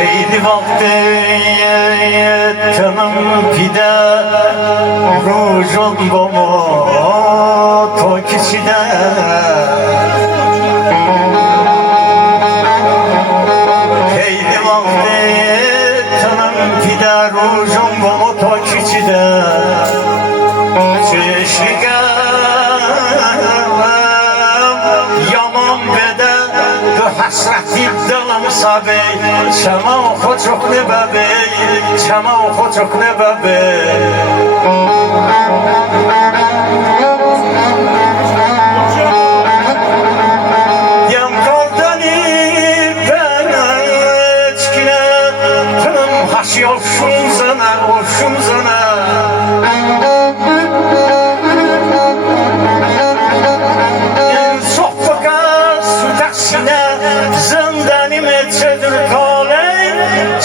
Haydi vakti tanım pide rujun bomu tokiside Haydi vakti tanım pide rujun bomu tokiside Çeşike yaman beden hasreti dilim sabey Çama oku çok ne bebey Çama oku çok ne bebey Yam kaldani ben içkine Tınım haşi olşum zana Zindanim etsedir kaley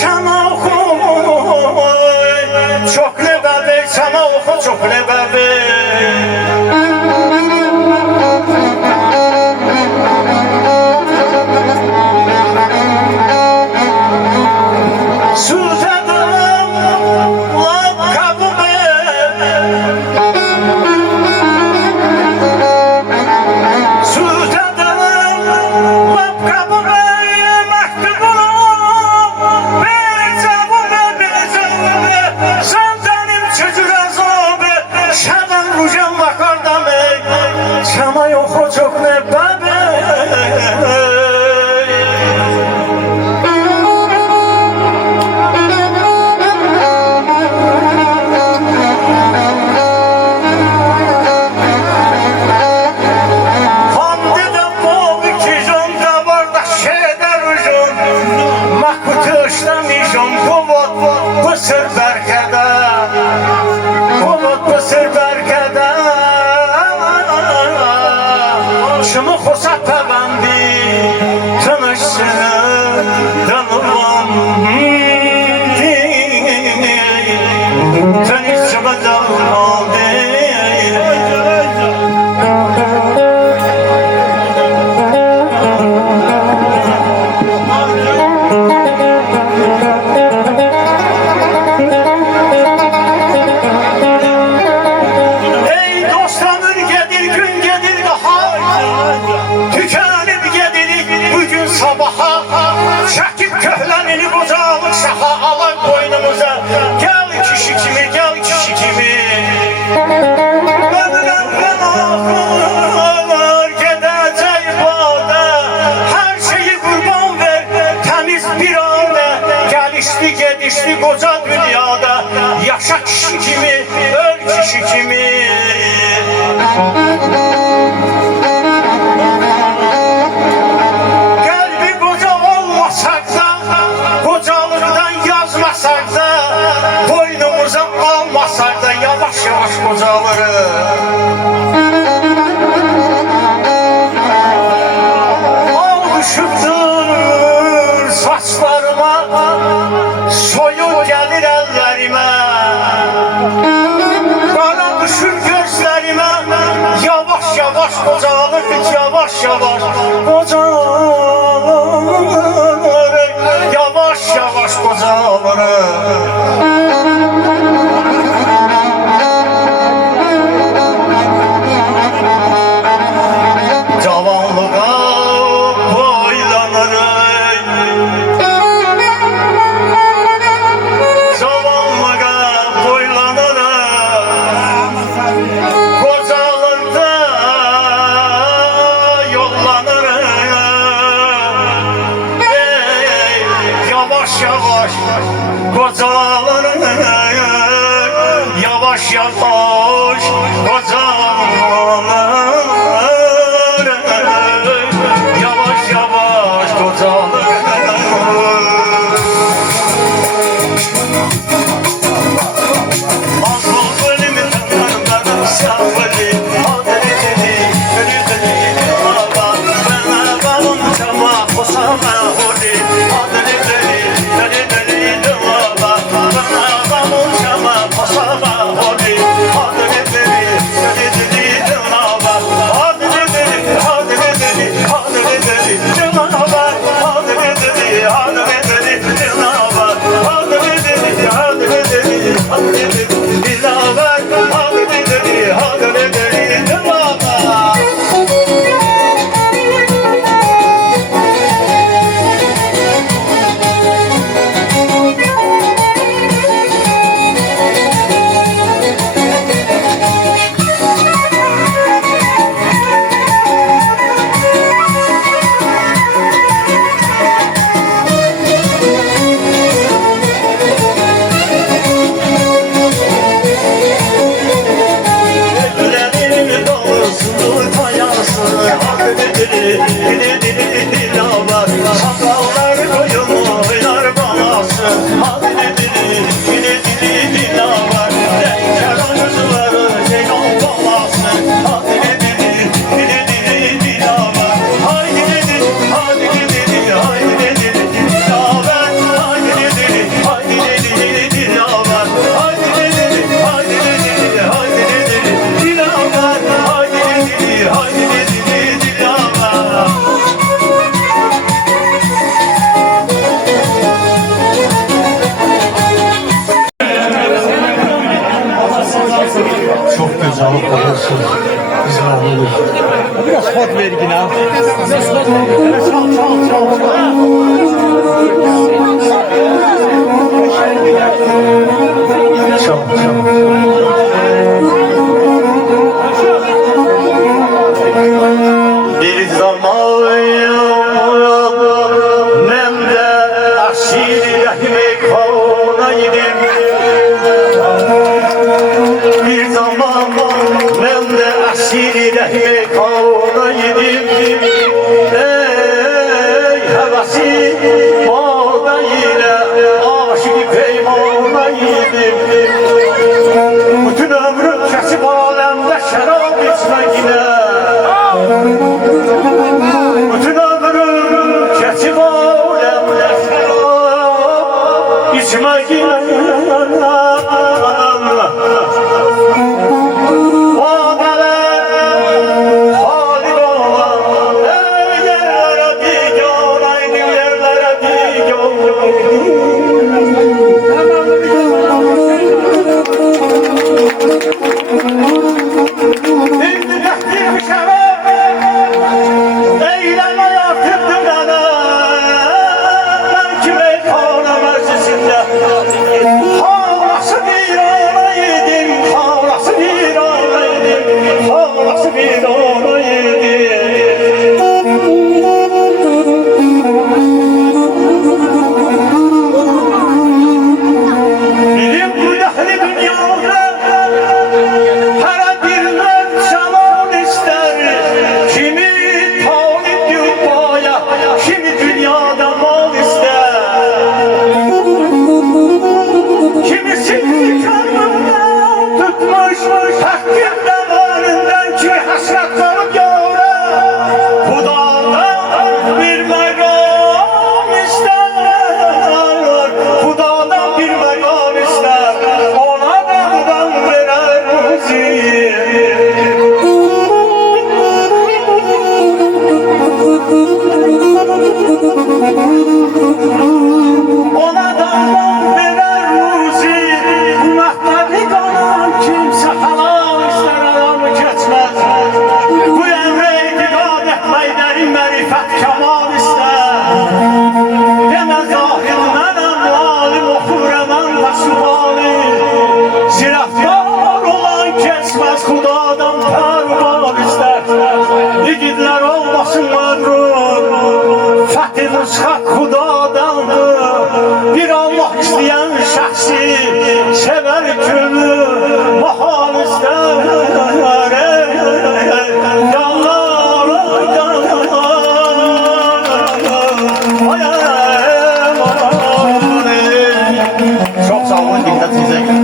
Çama oku çok ne bebey Çama oku çok ne bebey Sultanım lap kabube Çama yoxu çok ne bebey Hamdi de bol iki jön da var da şeyler jön Mahkutu işlemişim Kuvvet bısır berkede Kuvvet bısır berkede Şunu xosa pəbəndi tanışsın danılan tanışsın danılan Ey dostlarım gedir gün gedir daha Tükenip gedirik bugün sabaha Çekip köhlenini bocalıq şaha Alaq boynumuza Gel kişi kimi gel kişi kimi Ömrüm ben ağlar Gedəcək bağda Her şeyi qurban ver Temiz bir anda Gelişli gedişli koca dünyada Yaşa kişi kimi öl kişi kimi Yavaş yavaş kocaları Alışıktır saçlarıma Soyun gelir ellerime Kara düşür gözlerime Yavaş yavaş kocalır Yavaş yavaş kocalır Yavaş yavaş kocalır Yavaş yavaş kocalar Yavaş yavaş kocalar Asıl bölümü tanrılarım safali Adredeli, ölüdeli, baba Bana balım çama, kosama holi Adredeli, ölüdeli, baba Bana balım Biraz hot vergin ha. Bir zaman ben de aşir rahmi kavnaydım. Bir zaman ben de aşir rahmi kavnaydım. Ey havasi bağda ile aşık peymanaydım. Bütün ömrüm kesip alemde şarap içmekine. Bütün ömrüm kesip alemde şarap içmekine. Nusrat Xudadandır. Bir Allah isteyen şahsi sever gönlü mahal ister. Çok sağ olun, dikkat edin.